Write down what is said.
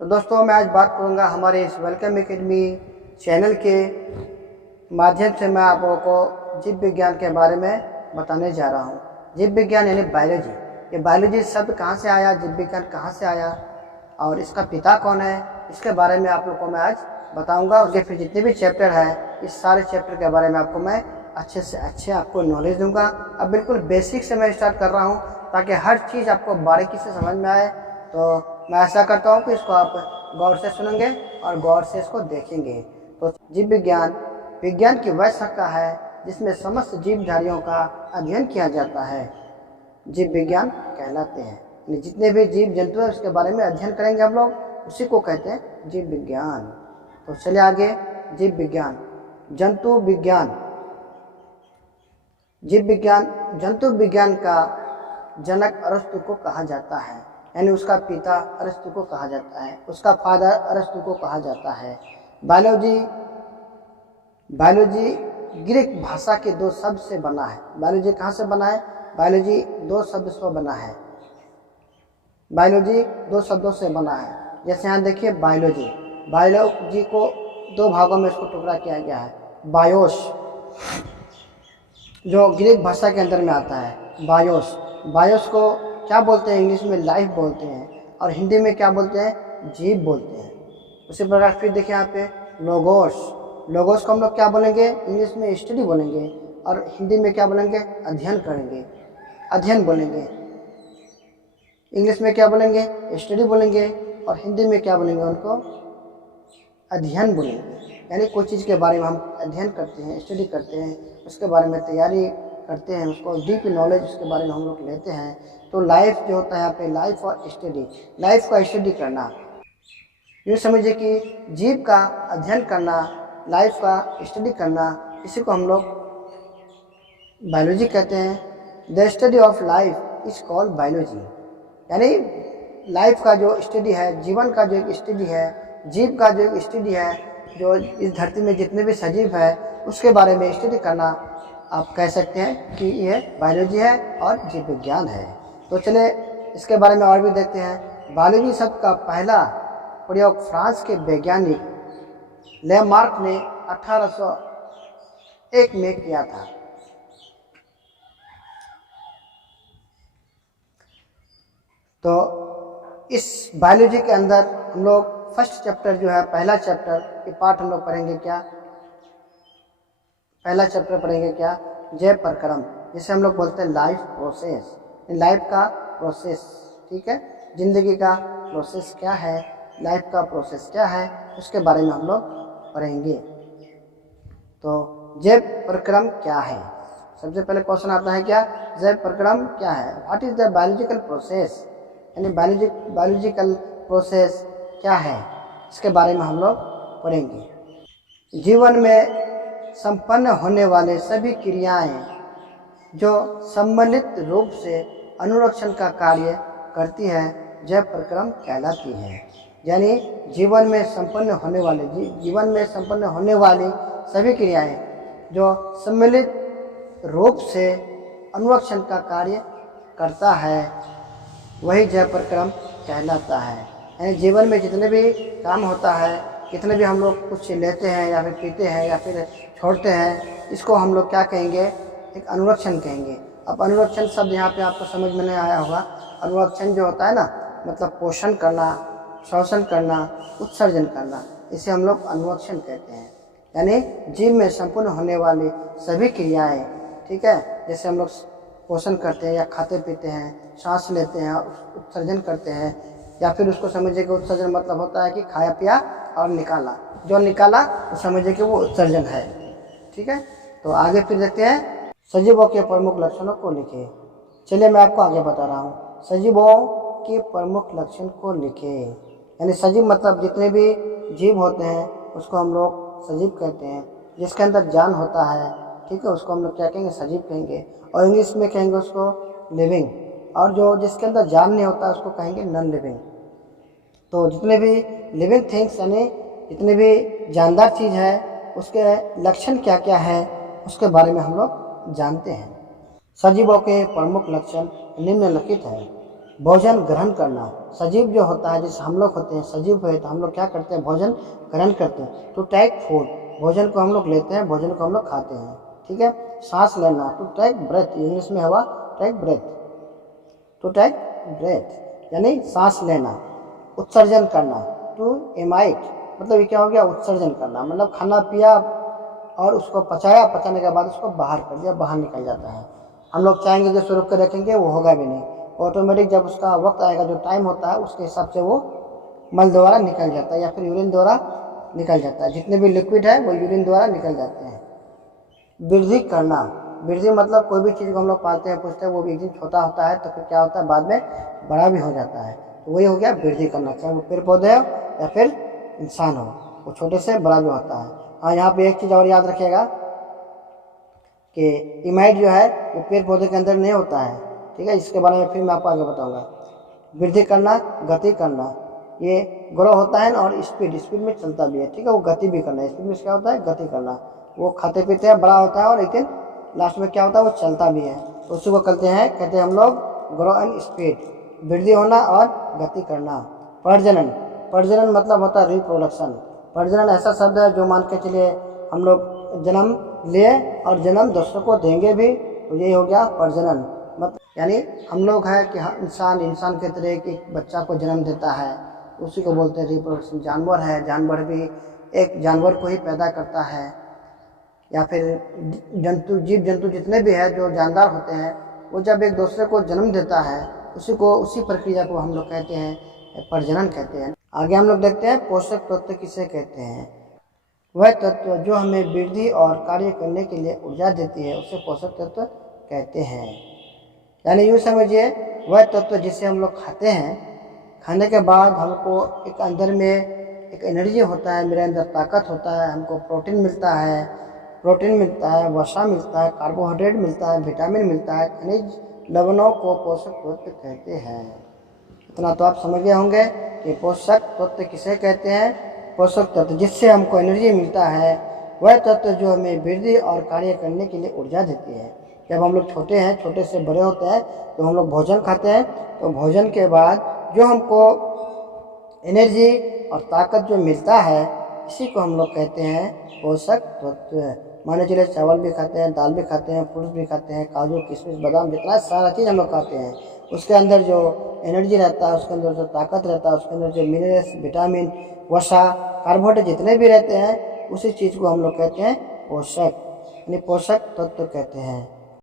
तो दोस्तों मैं आज बात करूंगा हमारे इस वेलकम एकेडमी चैनल के माध्यम से मैं आप लोगों को जीव विज्ञान के बारे में बताने जा रहा हूं। जीव विज्ञान यानी बायोलॉजी। ये बायोलॉजी शब्द कहां से आया, जीव विज्ञान कहां से आया और इसका पिता कौन है, इसके बारे में आप लोग को मैं आज बताऊंगा। उसके फिर जितने भी चैप्टर है, इस सारे चैप्टर के बारे में आपको मैं अच्छे से अच्छे आपको नॉलेज दूंगा। अब बिल्कुल बेसिक से मैं स्टार्ट कर रहा हूँ ताकि हर चीज़ आपको बारीकी से समझ में आए। तो मैं ऐसा करता हूँ कि इसको आप गौर से सुनेंगे और गौर से इसको देखेंगे। तो जीव विज्ञान विज्ञान की वह शाखा है जिसमें समस्त जीवधारियों का अध्ययन किया जाता है, जीव विज्ञान कहलाते हैं। जितने भी जीव जंतु है उसके बारे में अध्ययन करेंगे हम लोग, उसी को कहते हैं जीव विज्ञान। तो चलिए आगे। जीव विज्ञान, जंतु विज्ञान। जीव विज्ञान जंतु विज्ञान का जनक अरस्तु को कहा जाता है, यानी उसका पिता अरस्तु को कहा जाता है, उसका फादर अरस्तु को कहा जाता है। बायोलॉजी ग्रीक भाषा के दो शब्द से बना है। बायोलॉजी कहाँ से बना है? बायोलॉजी दो शब्द से बना है। बायोलॉजी दो शब्दों से बना है। जैसे यहाँ देखिए बायोलॉजी को दो भागों में इसको टुकड़ा किया गया है। बायोस जो ग्रीक भाषा के अंदर में आता है, बायोस को क्या बोलते हैं? इंग्लिश में लाइफ बोलते हैं और हिंदी में क्या बोलते हैं? जीव बोलते हैं। उसी प्रकार फिर देखिए यहाँ पे लोगोस को हम लोग क्या बोलेंगे? इंग्लिश में स्टडी बोलेंगे और हिंदी में क्या बोलेंगे? अध्ययन बोलेंगे। इंग्लिश में क्या बोलेंगे? स्टडी बोलेंगे और हिंदी में क्या बोलेंगे? उनको अध्ययन बोलेंगे। यानी कोई चीज़ के बारे में हम अध्ययन करते हैं, स्टडी करते हैं, उसके बारे में तैयारी करते हैं, उसको डीप नॉलेज उसके बारे में हम लोग लेते हैं। तो लाइफ जो होता है यहाँ पे लाइफ और स्टडी, लाइफ का स्टडी करना, यूँ समझिए कि जीव का अध्ययन करना, लाइफ का स्टडी करना, इसी को हम लोग बायोलॉजी कहते हैं। The study of life is called biology. यानी लाइफ का जो स्टडी है, जीवन का जो एक स्टडी है, जीव का जो एक स्टडी है, जो इस धरती में जितने भी सजीव है उसके बारे में स्टडी करना, आप कह सकते हैं कि यह बायोलॉजी है और जीव विज्ञान है। तो चलिए इसके बारे में और भी देखते हैं। बायोलॉजी शब्द का पहला प्रयोग फ्रांस के वैज्ञानिक लेमार्क ने 1801 में किया था। तो इस बायोलॉजी के अंदर हम लोग फर्स्ट चैप्टर जो है, पहला चैप्टर के पार्ट हम लोग पढ़ेंगे क्या? पहला चैप्टर पढ़ेंगे क्या? जैव प्रक्रम, जिसे हम लोग बोलते हैं लाइफ प्रोसेस, लाइफ का प्रोसेस। ठीक है, जिंदगी का प्रोसेस क्या है, लाइफ का प्रोसेस क्या है, उसके बारे में हम लोग पढ़ेंगे। तो जैव प्रक्रम क्या है? सबसे पहले क्वेश्चन आता है क्या? जैव प्रक्रम क्या है? What is the biological process, यानी बायोलॉजिकल प्रोसेस क्या है, इसके बारे में हम लोग पढ़ेंगे। जीवन में संपन्न होने वाले सभी क्रियाएं जो सम्मिलित रूप से अनुरक्षण का कार्य करती है जैव प्रक्रम कहलाती है। यानी जीवन में संपन्न होने वाली सभी क्रियाएं जो सम्मिलित रूप से अनुरक्षण का कार्य करता है वही जैव प्रक्रम कहलाता है। यानी जीवन में जितने भी काम होता है, कितने भी हम लोग कुछ लेते हैं या फिर पीते हैं या फिर छोड़ते हैं, इसको हम लोग क्या कहेंगे? एक अनुरक्षण कहेंगे। अब अनुरक्षण शब्द यहाँ पे आपको समझ में नहीं आया होगा। अनुरक्षण जो होता है ना, मतलब पोषण करना, शोषण करना, उत्सर्जन करना, इसे हम लोग अनुरक्षण कहते हैं। यानी जीव में संपूर्ण होने वाली सभी क्रियाएं, ठीक है, जैसे हम लोग पोषण करते हैं या खाते पीते हैं, सांस लेते हैं, उत्सर्जन करते हैं, या फिर उसको समझिए कि उत्सर्जन मतलब होता है कि खाया पिया और निकाला, जो निकाला तो समझिए कि वो उत्सर्जन है। ठीक है, तो आगे फिर देखते हैं। सजीवों के प्रमुख लक्षणों को लिखे। चलिए मैं आपको आगे बता रहा हूँ। सजीवों के प्रमुख लक्षण को लिखे, यानी सजीव मतलब जितने भी जीव होते हैं उसको हम लोग सजीव कहते हैं। जिसके अंदर जान होता है, ठीक है, उसको हम लोग क्या कहेंगे? सजीव कहेंगे। और इंग्लिश में कहेंगे उसको लिविंग, और जो जिसके अंदर जान नहीं होता उसको कहेंगे नॉन लिविंग। तो जितने भी लिविंग थिंग्स यानी जितने भी जानदार चीज़ है उसके लक्षण क्या क्या है उसके बारे में हम लोग जानते हैं। सजीवों के प्रमुख लक्षण निम्नलिखित हैं। भोजन ग्रहण करना, सजीव जो होता है, जैसे हम लोग होते हैं सजीव है तो हम लोग क्या करते हैं, भोजन ग्रहण करते हैं। टू टेक फूड, भोजन को हम लोग लेते हैं, भोजन को हम लोग खाते हैं, ठीक है। सांस लेना, टू टेक ब्रेथ, इंग्लिश में हुआ take breath, to take breath यानी सांस लेना। उत्सर्जन करना, टू एमाइट, मतलब ये क्या हो गया, उत्सर्जन करना, मतलब खाना पिया और उसको पचाया, पचाने के बाद उसको बाहर कर दिया, बाहर निकल जाता है। हम लोग चाहेंगे जो रुक कर रखेंगे वो होगा भी नहीं, ऑटोमेटिक जब उसका वक्त आएगा, जो टाइम होता है उसके हिसाब से वो मल द्वारा निकल जाता है या फिर यूरिन द्वारा निकल जाता है। जितने भी लिक्विड है वो यूरिन द्वारा निकल जाते हैं। वृद्धि करना, वृद्धि मतलब कोई भी चीज़ को हम लोग पालते हैं, पूछते हैं, वो भी एक दिन छोटा होता है तो फिर क्या होता है, बाद में बड़ा भी हो जाता है। तो वही हो गया वृद्धि करना, चाहे वो पेड़ पौधे हो या फिर इंसान हो, वो छोटे से बड़ा भी होता है। हाँ, यहाँ पे एक चीज़ और याद रखिएगा कि इमाइट जो है वो पेड़ पौधे के अंदर नहीं होता है, ठीक है। इसके बारे में फिर मैं आपको आगे बताऊंगा। वृद्धि करना, गति करना, ये ग्रो होता है और स्पीड, स्पीड में चलता भी है, ठीक है। वो गति भी करना है, स्पीड में क्या होता है, गति करना। वो खाते पीते हैं, बड़ा होता है और एक दिन लास्ट में क्या होता है, वो चलता भी है, तो उसी को कहते हैं हम लोग ग्रो एंड स्पीड, वृद्धि होना और गति करना। प्रजनन, प्रजनन मतलब होता है रिप्रोडक्शन। प्रजनन ऐसा शब्द है जो मान के चलिए हम लोग जन्म लिए और जन्म दूसरों को देंगे भी, तो यही हो गया प्रजनन। मतलब यानी हम लोग है कि इंसान के तरह एक बच्चा को जन्म देता है, उसी को बोलते हैं रिप्रोडक्शन। जानवर है, जानवर भी एक जानवर को ही पैदा करता है, या फिर जंतु, जीव जंतु जितने भी है जो जानदार होते हैं, वो जब एक दूसरे को जन्म देता है, उसी प्रक्रिया को हम लोग कहते हैं प्रजनन कहते हैं। आगे हम लोग देखते हैं पोषक तत्व किसे कहते हैं। वह तत्व जो हमें वृद्धि और कार्य करने के लिए ऊर्जा देती है उसे पोषक तत्व कहते हैं। यानी यूँ समझिए, वह तत्व जिसे हम लोग खाते हैं, खाने के बाद हमको एक अंदर में एक एनर्जी होता है, मेरे अंदर ताकत होता है, हमको प्रोटीन मिलता है, वसा मिलता है, कार्बोहाइड्रेट मिलता है, विटामिन मिलता है, खनिज लवणों को पोषक तत्व कहते हैं। इतना तो आप समझ गए होंगे कि पोषक तत्व किसे कहते हैं। पोषक तत्व जिससे हमको एनर्जी मिलता है, वह तत्व जो हमें वृद्धि और कार्य करने के लिए ऊर्जा देती है। जब हम लोग छोटे हैं, छोटे से बड़े होते हैं, तो हम लोग भोजन खाते हैं, तो भोजन के बाद जो हमको एनर्जी और ताकत जो मिलता है, इसी को हम लोग कहते हैं पोषक तत्व। मान लीजिए चावल भी खाते हैं, दाल भी खाते हैं, फ्रूट्स भी खाते हैं, काजू किशमिश बादाम, जितना सारा चीज़ हम लोग खाते हैं, उसके अंदर जो एनर्जी रहता है, उसके अंदर जो ताकत रहता है, उसके अंदर जो मिनरल्स, विटामिन, वसा, कार्बोहाइड्रेट जितने भी रहते हैं, उसी चीज़ को हम लोग कहते हैं पोषक, यानी पोषक तत्व कहते हैं।